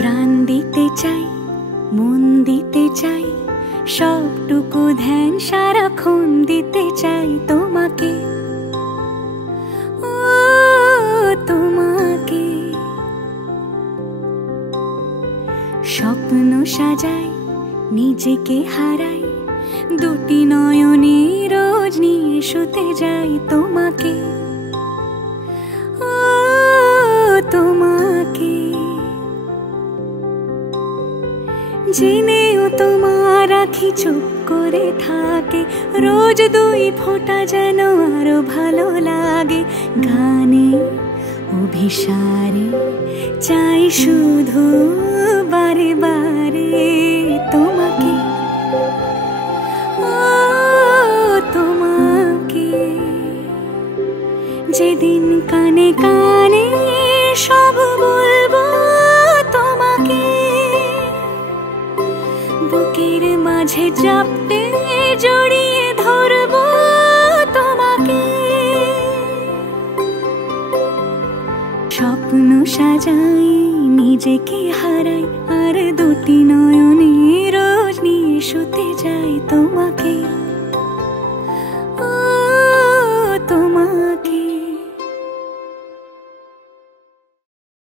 প্রাণ দিতে চাই, মন দিতে চাই, সবটুকু ধ্যান সারাক্ষণ দিতে চাই তোমাকে, ও তোমাকে। স্বপ্ন সাজাই, নিজেকে হারাই, দুটি নয়নে রোজ নিয়ে শুতে যাই তোমাকে, ও তোমাকে। জেনেও তোমার আখি চুপ করে থাকে, রোজ দুই ফোঁটা যেন আরো ভালো লাগে। গানে অভিসারে চাই শুধু বারে বারে তোমাকে, ও তোমাকে। যেদিন কানে কানে সব বলবো তোমাকে, বুকের মাঝে চাপটে জড়িয়ে ধরবো তোমাকে। স্বপ্ন সাজাই, নিজেকে হারাই, আর দুটি নয়নে রোজ নিয়ে শুতে যাই তোমাকে।